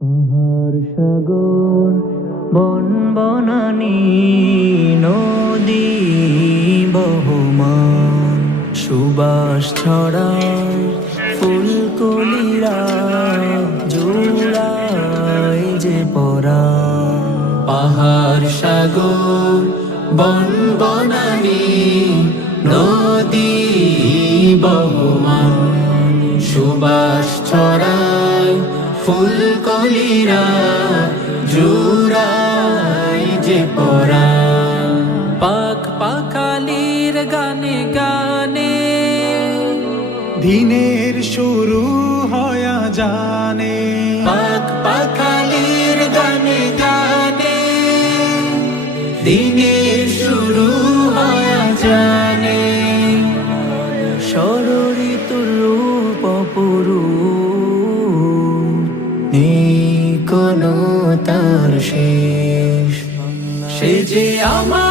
পাহাড় সাগর বন বনানী নদী বহমান সুবাস ছড়ায় ফুলকলিরা জুড়ায় যে পরাণ। পাহাড় সাগর বন বনানী নদী বহমান সুবাস ছড়ায় ফুলকলিরা জুড়ায় যে পরাণ। পাখ পাখালির গানে গানে দিনের শুরু হয়া জানে। পাখ পাখালির গানে গানে দিনের শুরু হয়া জানে। ষড়ঋতুর রূপ অপরূপ নেই কোনো তার শেষ। সে যে আমার